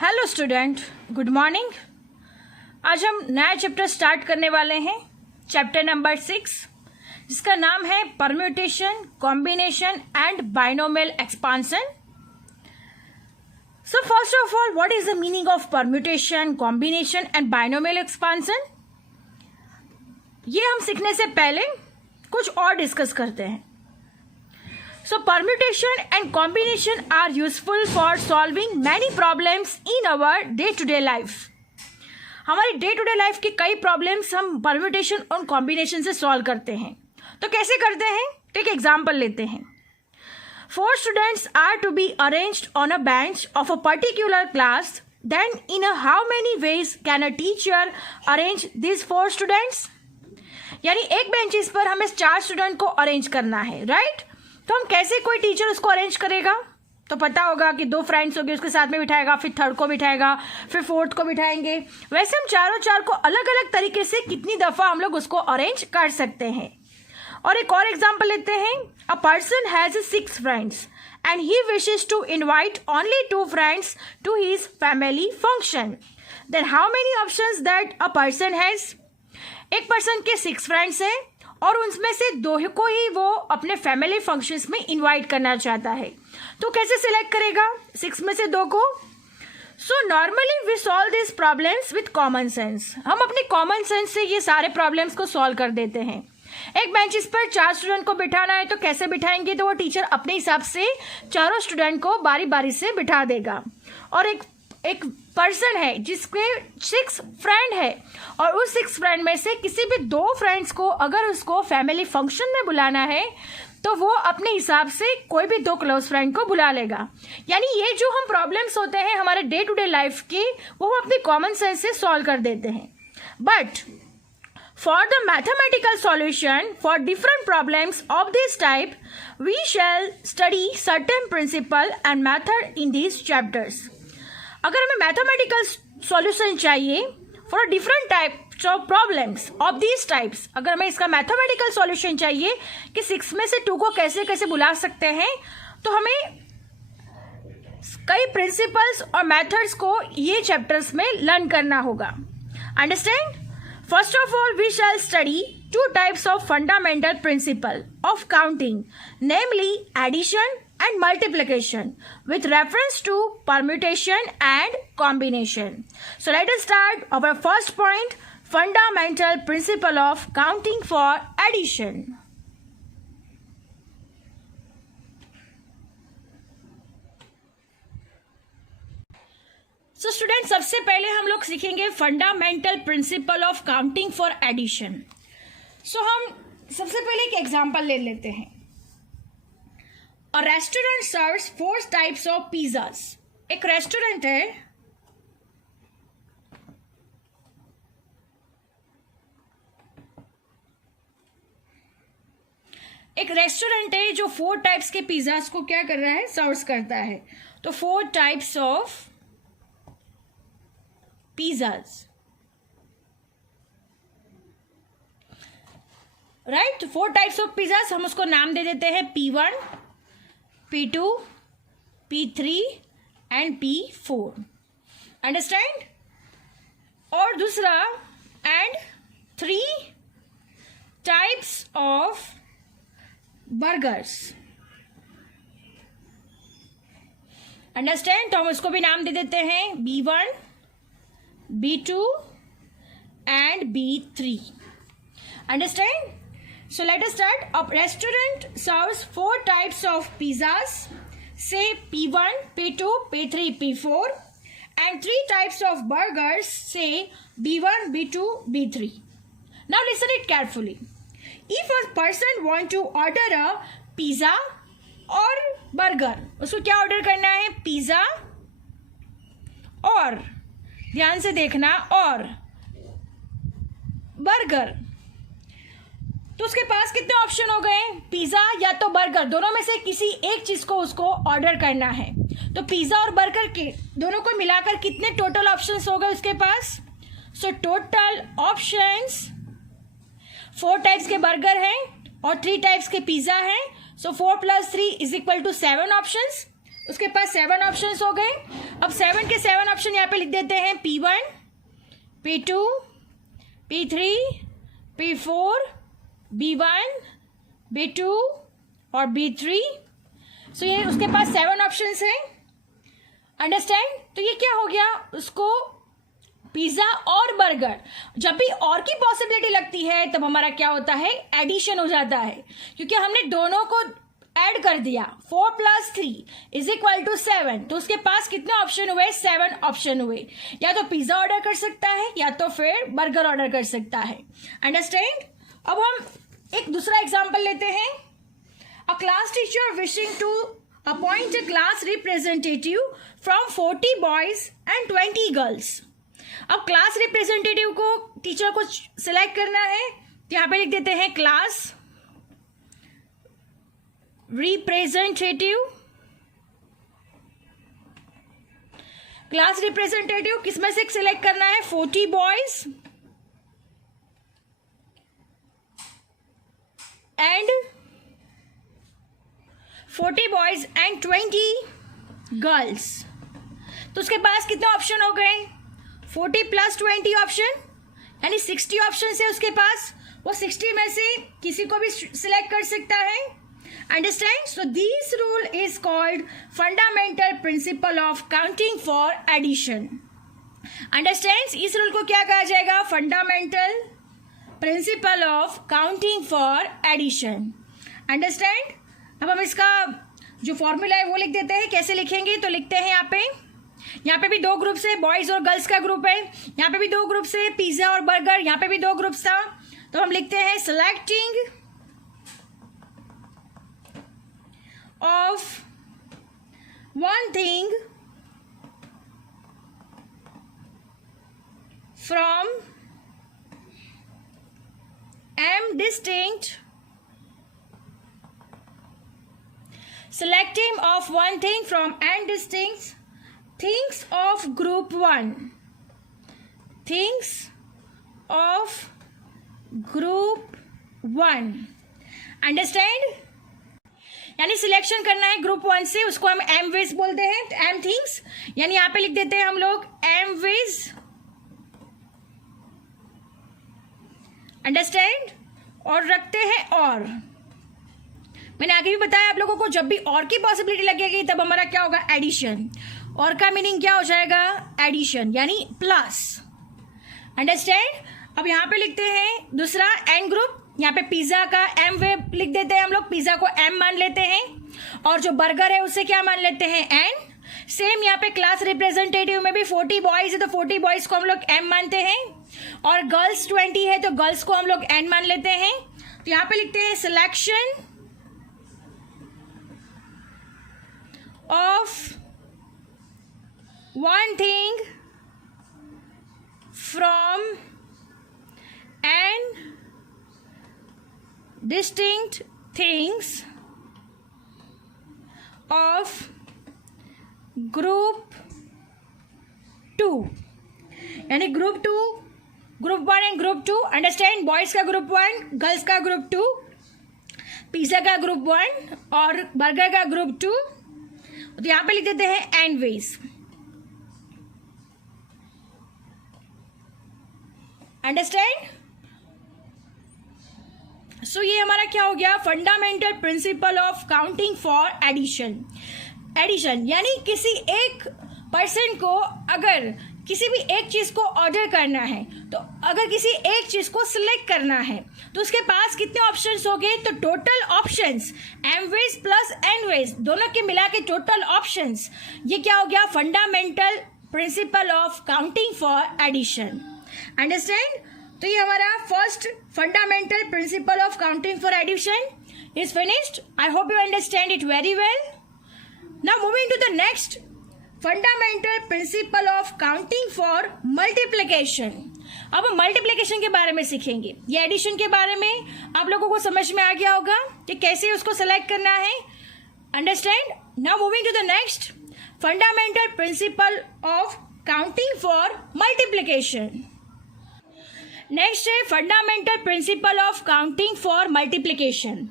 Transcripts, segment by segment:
Hello student, good morning. आज हम नया चैप्टर स्टार्ट करने वाले हैं, चैप्टर नंबर 6, जिसका नाम है permutation, combination and binomial expansion. So first of all, what is the meaning of permutation, combination and binomial expansion? ये हम सीखने से पहले कुछ और डिस्कस करते हैं। So permutation and combination are useful for solving many problems in our day-to-day life. हमारी डे टू डे लाइफ की कई प्रॉब्लम्स हम परम्यूटेशन और कॉम्बिनेशन से सॉल्व करते हैं। तो कैसे करते हैं? एक एग्जाम्पल लेते हैं। 4 students are to be arranged on a bench of a particular class. Then in how many ways can a teacher arrange these 4 students? यानी एक बेंचेस पर हमें 4 स्टूडेंट को अरेंज करना है, राइट? तो हम कैसे कोई टीचर उसको अरेंज करेगा? तो पता होगा कि 2 फ्रेंड्स होंगे, उसके साथ में बिठाएगा, फिर थर्ड को बिठाएगा, फिर फोर्थ को बिठाएंगे। वैसे हम चारों को अलग अलग तरीके से कितनी दफ़ा हम लोग उसको अरेंज कर सकते हैं। और एक और एग्जाम्पल लेते हैं। A person has 6 friends and he wishes to invite only 2 friends to his family function. Then how many options that a person has? एक पर्सन के 6 फ्रेंड्स हैं और उनमें से 2 को ही वो अपने फैमिली फंक्शंस में इनवाइट करना चाहता है। तो कैसे सिलेक्ट करेगा 6 में से 2 को? So normally we solve this problems with common sense. हम अपने कॉमन सेंस से ये सारे प्रॉब्लम्स को सॉल्व कर देते हैं। एक बेंचेस पर 4 स्टूडेंट को बिठाना है, तो कैसे बिठाएंगे? तो वो टीचर अपने हिसाब से चारों स्टूडेंट को बारी बारी से बिठा देगा। और एक पर्सन है जिसके 6 फ्रेंड है और उस 6 फ्रेंड में से किसी भी 2 फ्रेंड्स को अगर उसको फैमिली फंक्शन में बुलाना है तो वो अपने हिसाब से कोई भी 2 क्लोज फ्रेंड को बुला लेगा। यानी ये जो हम प्रॉब्लम्स होते हैं हमारे डे टू डे लाइफ की, वो हम अपनी कॉमन सेंस से सॉल्व कर देते हैं। But for the mathematical solution for different problems of this type we shall study certain principle and method in these chapters. अगर हमें मैथमेटिकल सॉल्यूशन चाहिए for different types of problems of these types, अगर हमें इसका mathematical solution चाहिए कि 6 में से 2 को कैसे कैसे बुला सकते हैं, तो हमें कई प्रिंसिपल्स और मेथड्स को ये चैप्टर्स में लर्न करना होगा। Understand? First of all we shall study 2 types of fundamental principle of counting, namely addition and multiplication with reference to permutation and combination. So let us start our first point, fundamental principle of counting for addition. So students, सबसे पहले हम लोग सीखेंगे fundamental principle of counting for addition. So हम सबसे पहले एक example ले लेते हैं। A restaurant serves 4 types of pizzas. एक रेस्टोरेंट है, जो 4 टाइप्स के पिज्जास को क्या कर रहा है? सर्व करता है। तो 4 types of pizzas, right? 4 types of pizzas, हम उसको नाम दे देते हैं P1, P2, P3 and P4। Understand? और दूसरा, and 3 types of burgers. Understand? तो हम उसको भी नाम दे देते हैं B1, B2 and B3। Understand? So let us start. A restaurant serves 4 types of pizzas, say P1, P2, P3, P4, and 3 types of burgers, say B1, B2, B3. Now listen it carefully. If a person want to order a pizza or burger, उसको क्या order करना है? Pizza और, ध्यान से देखना, और burger. तो उसके पास कितने ऑप्शन हो गए? पिज़्ज़ा या तो बर्गर, दोनों में से किसी एक चीज़ को उसको ऑर्डर करना है। तो पिज़्ज़ा और बर्गर के दोनों को मिलाकर कितने टोटल ऑप्शंस हो गए उसके पास? सो टोटल ऑप्शंस 4 टाइप्स के बर्गर हैं और 3 टाइप्स के पिज़्ज़ा हैं। सो 4 + 3 = 7 ऑप्शंस। उसके पास 7 ऑप्शंस हो गए। अब 7 के 7 ऑप्शन यहाँ पे लिख देते हैं P1, P2, P3, P4, B1, B2 और B3। सो ये उसके पास 7 ऑप्शंस हैं। अंडरस्टैंड? तो ये क्या हो गया, उसको पिज्जा और बर्गर, जब भी और की पॉसिबिलिटी लगती है तब हमारा क्या होता है, एडिशन हो जाता है, क्योंकि हमने दोनों को ऐड कर दिया। 4 + 3 = 7। तो उसके पास कितने ऑप्शन हुए, 7 ऑप्शन हुए। या तो पिज्जा ऑर्डर कर सकता है या तो फिर बर्गर ऑर्डर कर सकता है। अंडरस्टैंड? अब हम एक दूसरा एग्जाम्पल लेते हैं। A class teacher wishing to appoint a class representative from 40 boys and 20 girls. अब क्लास रिप्रेजेंटेटिव को टीचर को सिलेक्ट करना है, तो यहां पे लिख देते हैं क्लास रिप्रेजेंटेटिव। क्लास रिप्रेजेंटेटिव किसमें से सिलेक्ट करना है, 40 बॉयज एंड 20 गर्ल्स। तो उसके पास कितने ऑप्शन हो गए, 40 + 20 ऑप्शन, यानी 60 ऑप्शन है उसके पास। वो 60 में से किसी को भी सिलेक्ट कर सकता है। Understand? So this rule is called fundamental principle of counting for addition. Understand? इस रूल को क्या कहा जाएगा, fundamental principle of counting for addition. Understand? अब हम इसका जो फॉर्मूला है वो लिख देते हैं। कैसे लिखेंगे, तो लिखते हैं यहाँ पे भी 2 ग्रुप्स है, बॉयज और गर्ल्स का ग्रुप है। यहाँ पे भी 2 ग्रुप्स है, पिज्जा और बर्गर। यहाँ पे भी 2 ग्रुप्स था। तो हम लिखते हैं selecting of one thing from M distinct, selecting of one thing from N distinct things of group 1, things of group 1। Understand? यानी सिलेक्शन करना है ग्रुप 1 से, उसको हम M विज बोलते हैं, M थिंग्स, यानी यहां पे लिख देते हैं हम लोग M विज। अंडरस्टैंड? और रखते हैं और। मैंने आगे भी बताया आप लोगों को, जब भी और की पॉसिबिलिटी लगेगी तब हमारा क्या होगा, एडिशन। और का मीनिंग क्या हो जाएगा, एडिशन, यानी प्लस। अंडरस्टैंड? अब यहां पे लिखते हैं दूसरा एन ग्रुप। यहाँ पे पिज्जा का एम वे लिख देते हैं हम लोग, पिज्जा को एम मान लेते हैं, और जो बर्गर है उसे क्या मान लेते हैं, एन। सेम यहाँ पे क्लास रिप्रेजेंटेटिव में भी 40 बॉयज है तो 40 बॉयज को हम लोग एम मानते हैं, और गर्ल्स 20 है तो गर्ल्स को हम लोग एन मान लेते हैं। तो यहाँ पे लिखते हैं selection of one thing from n distinct things of group 2, यानी group 2, group 1 and group 2। Understand? Boys का ग्रुप 1, गर्ल्स का ग्रुप 2, पिज्जा का ग्रुप 1 और बर्गर का ग्रुप 2। तो यहां पे लिख देते हैं एन वेज। अंडरस्टैंड? सो ये हमारा क्या हो गया, fundamental principle of counting for addition. Addition यानी किसी एक पर्सन को अगर किसी भी एक चीज को ऑर्डर करना है, तो अगर किसी एक चीज को सिलेक्ट करना है तो उसके पास कितने ऑप्शंस हो गए, तो total options m ways plus n ways दोनों के मिला के टोटल ऑप्शंस, ये क्या हो गया, fundamental principle of counting for addition. Understand? तो ये हमारा first fundamental principle of counting for addition is finished. I hope you understand it very well. Now moving to the next fundamental principle of counting for multiplication। अब हम multiplication के बारे में सीखेंगे। ये एडिशन के बारे में आप लोगों को समझ में आ गया होगा कि कैसे उसको सेलेक्ट करना है। Understand? Now moving to the next fundamental principle of counting for multiplication. Next है fundamental principle of counting for multiplication.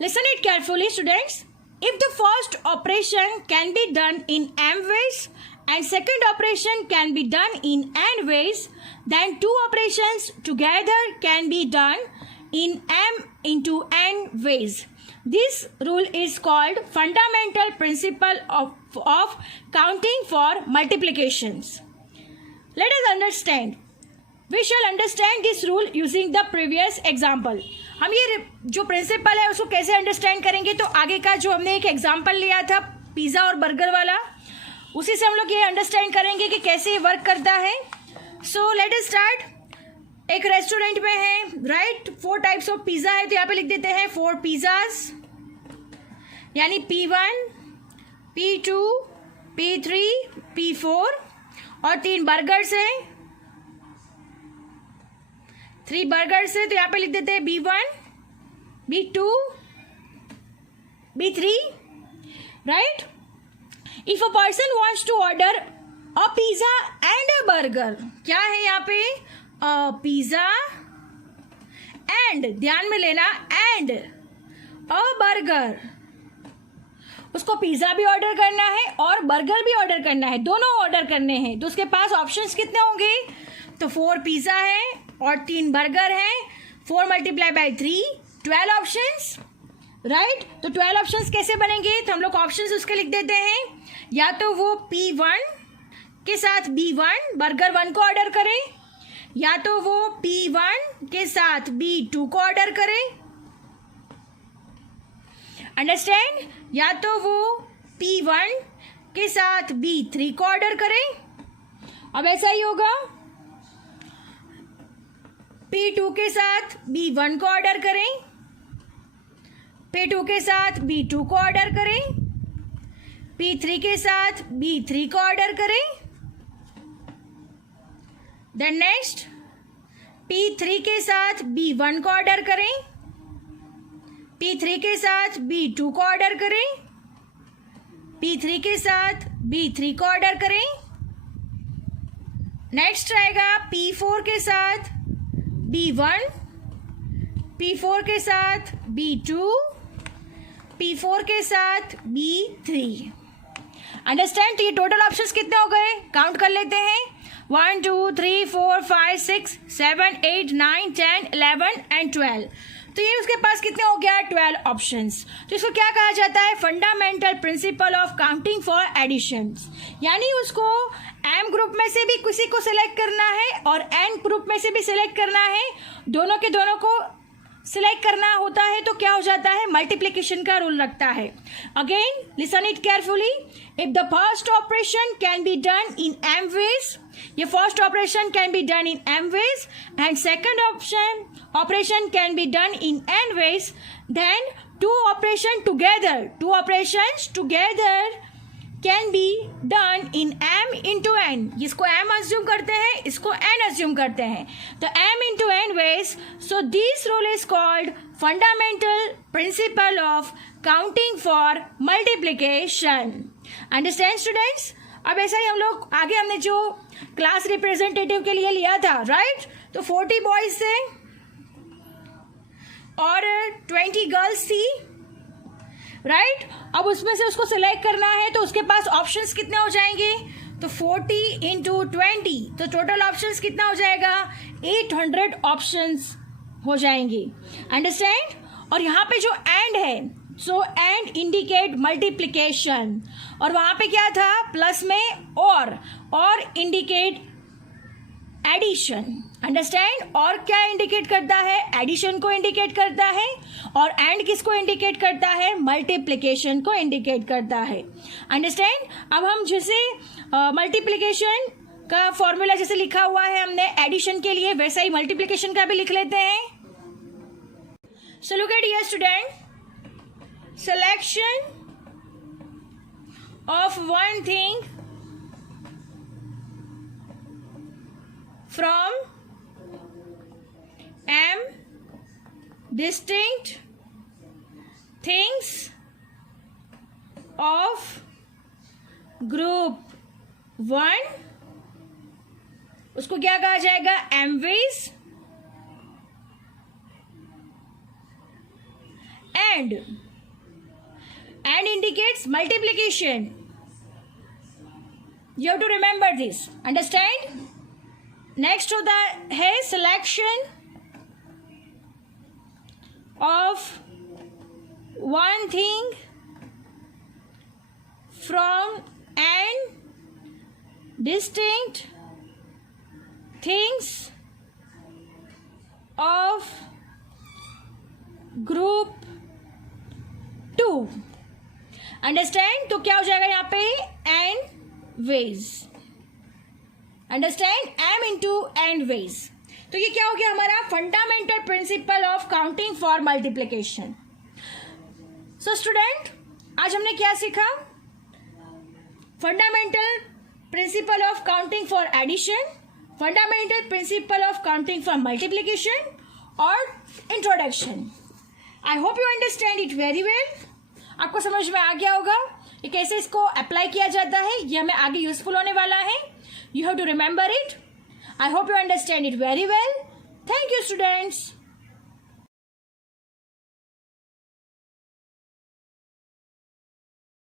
Listen it carefully students. If the first operation can be done in m ways and second operation can be done in n ways, then two operations together can be done in m into n ways. This rule is called fundamental principle of counting for multiplications. Let us understand. We shall understand this rule using the previous example. हम ये जो principal है उसको कैसे understand करेंगे, तो आगे का जो हमने एक एग्जाम्पल लिया था पिज़्ज़ा और बर्गर वाला, उसी से हम लोग ये अंडरस्टैंड करेंगे कि कैसे ये वर्क करता है. So let us start. एक रेस्टोरेंट में है, राइट, 4 टाइप्स ऑफ पिज़्ज़ा है, तो यहाँ पे लिख देते हैं 4 पिज़्ज़ाज, यानी P1, P2, P3, P4, और 3 बर्गर्स हैं, 3 बर्गर्स है, तो यहाँ पे लिख देते हैं B1, B2, B3, right. If a person wants to order a pizza and a burger, क्या है यहाँ पे, पिज्जा एंड, ध्यान में लेना, एंड अ बर्गर. उसको पिज्जा भी ऑर्डर करना है और बर्गर भी ऑर्डर करना है, दोनों ऑर्डर करने हैं. तो उसके पास ऑप्शंस कितने होंगे, तो 4 पिज्जा है और 3 बर्गर है. 4 मल्टीप्लाई बाई 3, 12 ऑप्शंस, राइट. तो 12 ऑप्शंस कैसे बनेंगे, तो हम लोग ऑप्शंस उसके लिख देते हैं. या तो वो P1 के साथ B1 बर्गर 1 को ऑर्डर करें, या तो वो P1 के साथ B2 को ऑर्डर करें, अंडरस्टैंड, या तो वो P1 के साथ B3 को ऑर्डर करें. अब ऐसा ही होगा, P2 के साथ B1 को ऑर्डर करें, P2 के साथ B2 को ऑर्डर करें, P3 के साथ B3 को ऑर्डर करें. देन नेक्स्ट, P3 के साथ B1 को ऑर्डर करें, P3 के साथ B2 को ऑर्डर करें, P3 के साथ B3 को ऑर्डर करें. नेक्स्ट आएगा P4 के साथ B1, P4 के साथ B2, P4 के साथ B3. अंडरस्टैंड. तो ये टोटल ऑप्शंस कितने हो गए, काउंट कर लेते हैं. 1 2 3 4 5 6 7 8 9 10 11 एंड 12. तो ये उसके पास कितने हो गया, 12 ऑप्शंस. तो इसको क्या कहा जाता है, fundamental principle of counting for additions. यानी उसको एम ग्रुप में से भी किसी को सिलेक्ट करना है और एन ग्रुप में से भी सिलेक्ट करना है, दोनों के दोनों को सिलेक्ट करना होता है, तो क्या हो जाता है, मल्टीप्लिकेशन का रूल रखता है. Again listen it carefully. If the first operation can be done in M ways, ये first operation can be done in M ways and second operation can be done in N ways, then two operations together can be done in m into n. इसको m assume करते हैं, इसको n assume करते हैं, तो m into n ways. So this rule is called fundamental principle of counting for multiplication. Understand students? अब ऐसा ही हम लोग आगे, हमने जो क्लास रिप्रेजेंटेटिव के लिए लिया था, राइट, तो 40 बॉयज थे और 20 गर्ल्स थी, राइट. अब उसमें से उसको सिलेक्ट करना है, तो उसके पास ऑप्शंस कितने हो जाएंगे, तो 40 इंटू 20, तो टोटल ऑप्शंस कितना हो जाएगा, 800 ऑप्शंस हो जाएंगे. अंडरस्टैंड. और यहाँ पे जो एंड है, सो एंड इंडिकेट मल्टीप्लिकेशन, और वहाँ पे क्या था, प्लस में और इंडिकेट एडिशन. अंडरस्टैंड. और क्या इंडिकेट करता है, एडिशन को इंडिकेट करता है, और एंड किसको इंडिकेट करता है, मल्टीप्लिकेशन को इंडिकेट करता है. अंडरस्टैंड. अब हम जैसे मल्टीप्लिकेशन का फॉर्मूला जैसे लिखा हुआ है हमने एडिशन के लिए, वैसा ही मल्टीप्लिकेशन का भी लिख लेते हैं. So look at here student, selection of one thing from m distinct things of group 1, उसको क्या कहा जाएगा, m ways, and and indicates multiplication. You have to remember this. Understand? Next होता है selection of one thing from n distinct things of group 2. Understand? तो क्या हो जाएगा यहाँ पे n ways. Understand? m into n ways. तो ये क्या हो गया हमारा fundamental principle of counting for multiplication. So student, आज हमने क्या सीखा? Fundamental principle of counting for addition, fundamental principle of counting for multiplication और introduction. I hope you understand it very well. आपको समझ में आ गया होगा कि कैसे इसको अप्लाई किया जाता है. ये हमें आगे यूजफुल होने वाला है. You have to remember it. I hope you understand it very well. Thank you students.